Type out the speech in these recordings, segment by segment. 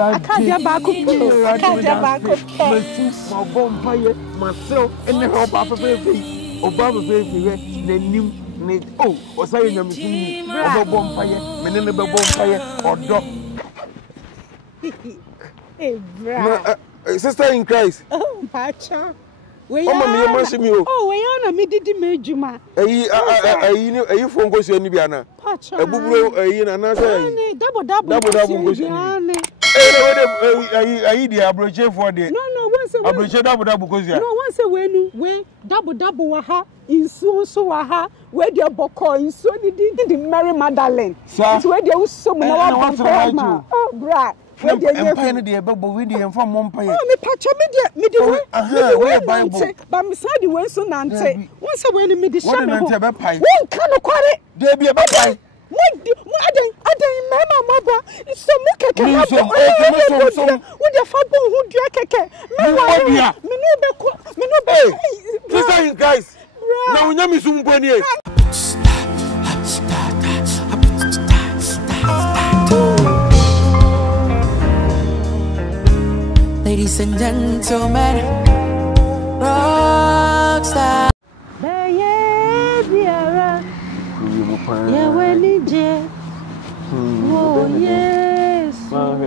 Akaja baako po. Akaja baako po. Masu ma bompaye masel ene ho papa fefe. Obaba fefe nanim ne oh osaye nyamsuni obompaye menene bebompaye odo. Eh bra. Sister in Christ. Oh, Pacha. Oh, mommy, you must me. Oh, we are me did mejuma. Ayi phone go so ni bia na. Pacha. Ebuburo ayi na na say. Double go so ni. Ayi dia abroche for there. No, once a abroche double go so. No, once a we double wa ha. Inso so wa ha. Where the boko inso di Mary Magdalene. It's where they so na wa. Oh, bra. Empire no dey bebo we dey inform Empire. Oh, me pacha me dey we Bible. But me say the way so nante. Once we ni me dey shame. What nante be pai? Won kan no kware. Dey be pai. Adan mama maba. So me keke na bo. We dey fa bon hu dua keke. Me no be. Sister guys. Na unya mi sumbo ni. Ladies and gentlemen, rockstar. Oh yes.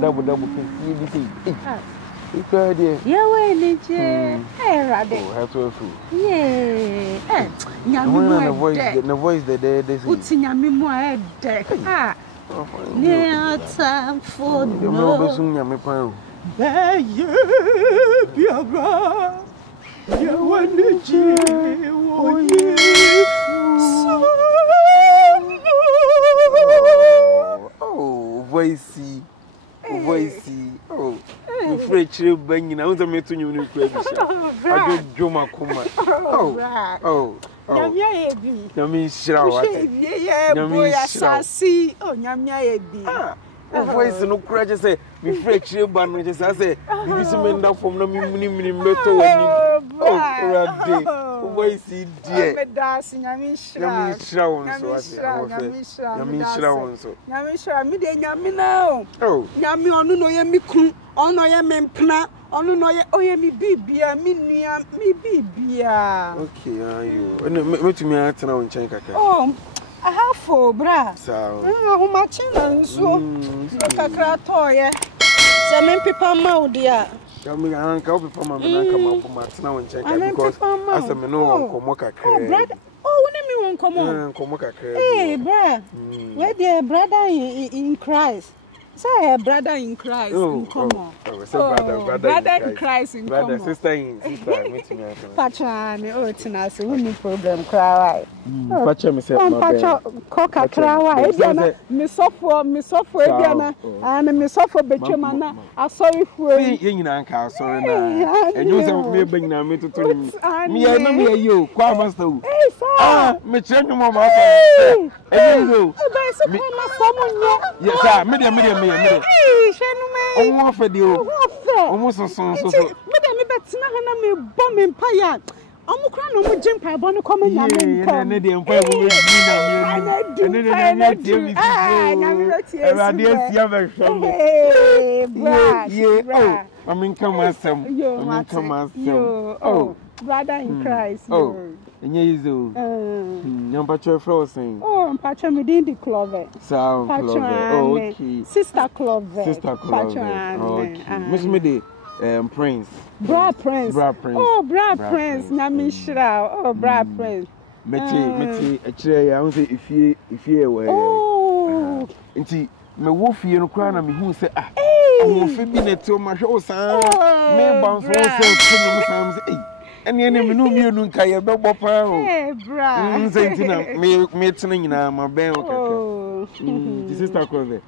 Double the voice voicey. Oh, you free chill banging. I want to meet you new crazy. I do Joma Kuma. Oh. Yami Shrawa. Boy, I see. Oh, Yamia Ebi. Voice no courage say, me free chill ban, just I say, you see me down from no mini metal. Oh, voicey, dear. Yami Shrawan, so. Yami, me, Yami now. Oh, Yami, on no Yami, on no Yamen Pna, on no Yami Bibia, me Bibia. Okay, are you? What you mean, I turn on Chanka? Oh. I have 4 bra. So, how much in so? Cacratoya. Some people mouth, dear. Tell me, I can't come from my now and check because as a no Komoka. Oh, brother. Oh, let me one come on. Komoka. Hey, bra. Where dear brother in Christ? Say, brother in Christ. Come on. Brother in Christ in brother, sister in sister. Patron, oh, it's nice. We need problem cry. Patron, Coca cry. Miss software, and Miss software Betchumana. I'm sorry for you, Uncle. Sorry, and you have been me to tell me. I know you, Quamasto. Ah, Mitchell, Mama. And you know, yes, medium. Oh, for you. Almost so. Madame, that's not a bomb empire. I'm a crown of jump. I want to come in. I'm in come oh, brother in Christ. Oh. Number 12 frozen. Oh, and Patcha me in the clover. So, okay. Sister clover. Okay. Miss Midi, Prince. Bra Prince. Oh, Bra Prince. Namishra. Oh, Bra Prince. Meti, actually, I don't say if you were. Oh, and see, my wolf, you know, crying at me who say, ah, I'm feeling to my show, son. May bounce also. And you never knew me, no, Kaya Bobo. Eh, bra. Me turning my band. Oh, this is the cover.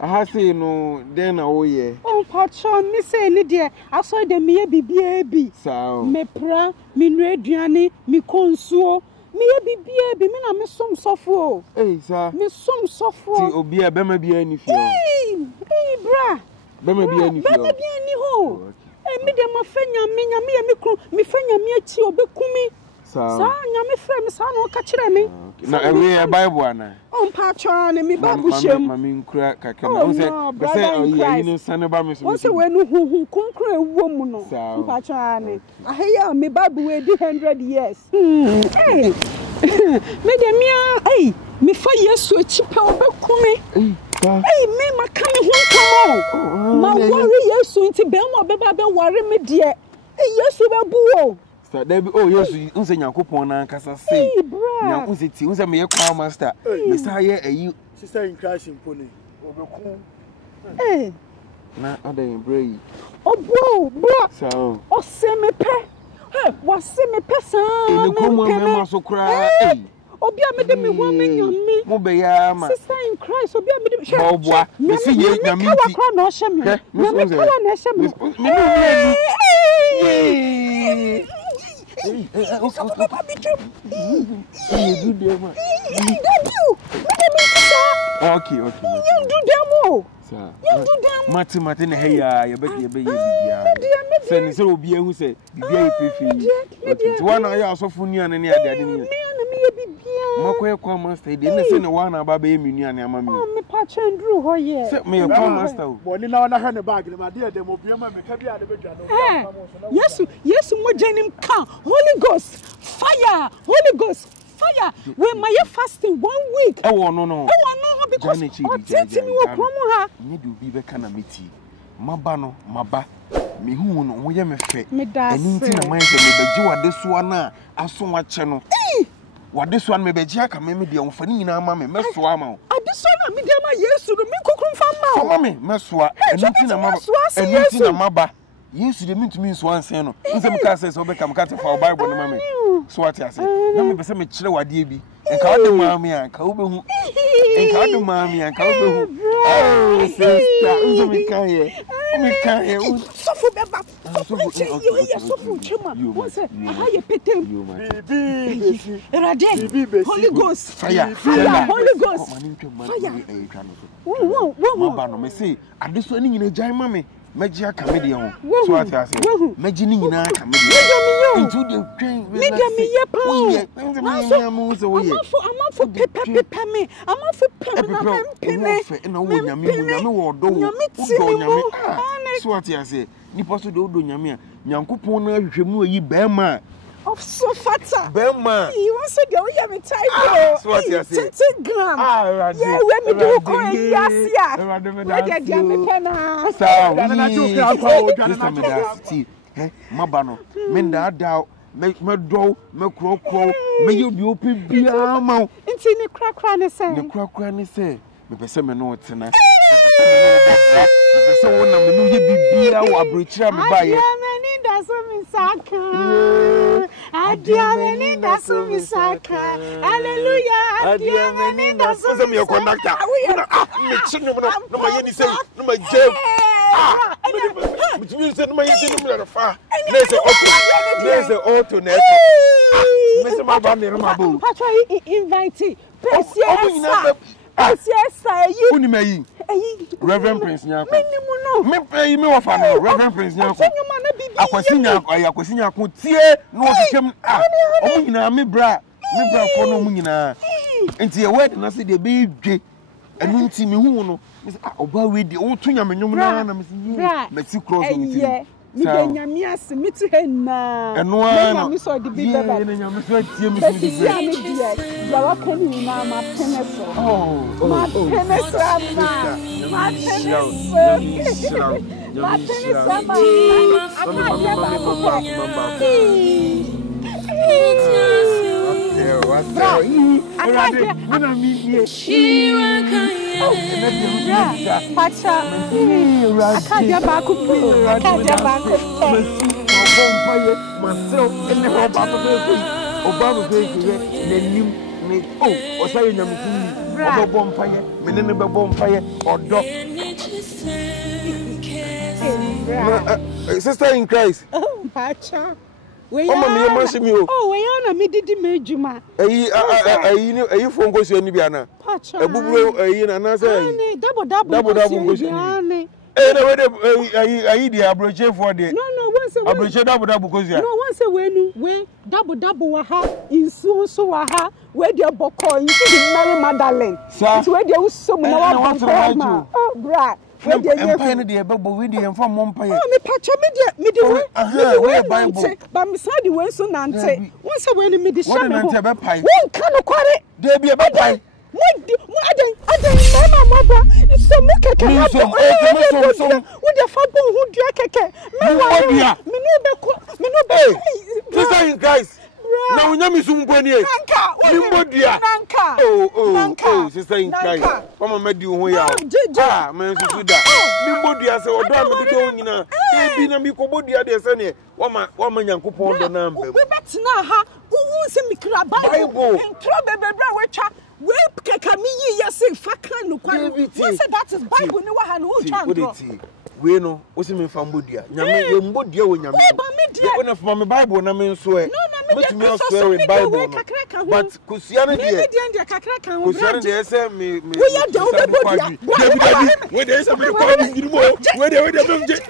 I have say no, then oh, yeah. Oh, Patron, me say, Lydia, I saw the mere baby. So, me pra, me rediani, me consuo, me baby, me na me some software. Eh, sir, me some software. See, Obia, Bema be any fear. Hey, bra. Bema be any ho. Eh, me de ma fenya me fenya me ti obekumi. nyame frɛ me sa no ka kyerɛ me. Na ewe Bible ana. Mpacho na me Bible shem. Mami nkura kakra. Wo se oyi no sane ba me so. Wo se we no huhu konkra ewuo mu no. Mpacho ana. Aheya me Bible we di 100 years. Hey. Me de mia, me fa Yesu echipa obekumi. Hey, me maka me ho nkamo. Ma worry Yesu nti be mo beba be worry me de. Yesu be buo. There be Yesu unse Yakopon na nkasa say. Nyankun se ti unse me ye kwa master. Me say ayi sister in Christ impone. Obeku. Na other in bray. Bro. So. Se me pe. Was se me pe sa. Ni komo me so kra. Obi a me de me ho me nyame. Mo be ya ma. Sister in Christ obi a me de hwe. Boboa. Me si ye nyame ti. Kwa na o hye me. Me kala na hye me. Okay. You do them. Mati na hey ya ye bibia. Say say obi ehu say bibia e pefi. Ti wana ya asofo nuane ne ade ni. Makoye kwa master de ne say ne wana ba be mi nuane ama mi. Me pa chandru ho ye. Say me kwa master o. Boni na wana hwe ne bag ne ma de dem obi ma me ka bia de bedwa no. Yesu mo jenim kan Holy Ghost fire. Fire. We my fasting 1 week. No. Because me wo kromo ha. Nye de obi be kana meti. Maba no, me hu no wo ye me fe. Eni nti na man se me beji wade so na aso wache no. Wade so na me beji aka me de omfa ni nyina ama me meso ama o. Ade so na me de ma Yesu no me kokrum fa ma o. Fa me meso a eni nti na maba. Eni nti na maba. Yesu de mitumi nso ansen no. Nse me ka say so be kam ka te fa Bible no ma me. So what you say? Na me be say me kire wade bi. Enka wade maami anka wo be hu. Enka wade maami anka wo be hu. Oh, sister, nso me kan ye. Me kan ye. Sofu beba. Sofu chema. Wo say aha ye petem. Bibi. Holy Ghost. Fire. Holy Ghost. Fire. Wo. Maba no me say ade so ani nyina gyan ma me. Meji aka me de ho. So what you say? Meji ni nyina aka me de. Into the train. Me ye pa. I'm for paper me. I'm for paper na wo nyame wo do. Nyame. So what you say? Nipa so do nyame a. Nyankopon na hwehwemu ayi bema. Of so fatter. Bema. You want to go here me type. So what you say? 20 gram. Yeah, when me do ko yasia. Where dey me pena. So. Na ju kra kwa maba no. Me da me do me krokro me you bi opi bia ma. Nti ni krakra ne say. Ni krakra ne say. Me pese me no tena. Me pese wona me no ye bibia wo abrochira me ba ye. Hallelujah. Adiameninda so me conductor. Me chinu no ma ye ni say no ma jam. Me say no ma ye ni no fa. There's a auto net. Mr. Mabani Ramabo. Invite. Unimeyi. Reverend Prince Nyako. Me pay me wafa no Reverend Prince Nyako. Akwasi Nyako tie no okem omu nyina me bra fo no omu nyina. Enti e word na se de be dwe. Enu nti me hu no. Me say oba we de wo tunya me nyom na na me say me si cross on ti. Me nyame ase me ti na. Eno a na me so de bi beba. Ne nyame so tie me so di. Ya wa kani na ma peneso. Ma peneso na. Ma peneso. Ma peneso ma. Ama ya ba ko. Pacha. Akaja ba ko. Akaja ba ko. Obama nenim me osaye nyamuku obo mpaye me ne be bo mpaye odo sister in Christ Pacha we ya we na me didi me adwuma ayi fongosu ani bia na Pacha ebuburo ayi na na say double ngosu na we dey ayi di abroche for the no Abriche double kozia. No one say we double wa ha insu so wa ha we dey boko into Mary Magdalene. So we dey uso mu na wa boko. Oh bra. We dey empire no dey bebo we dey enfo mo empire. Oh me pacha me dey we Bible. But me say the way so nante. One say we me dey shame. What nante be pai? One kan kware. Dey be pai. Aden mama baba so mo keke na so wo dey fa bon hu dua keke me wa me no be sister in Christ na unya mi sumpo ni e nimbodua oh sister in Christ mama medi ho ya me susu da nimbodua se odo amede do nyina e bi na mi kobodua de se ne wama nyankopon do na mbem we betina ha wo se mikra Bible entro bebebra we twa we keka mi yi yesi faka no kwa we say that is Bible ni wa ha no twa we no wo se me fambodua nyame ye mbodua wo nyame ye na fama me Bible na me nso e metumi oso we Bible no but kusia ne de kusia ne de se me we ya de wo bebodua we de se me kwa ngirimo we de menje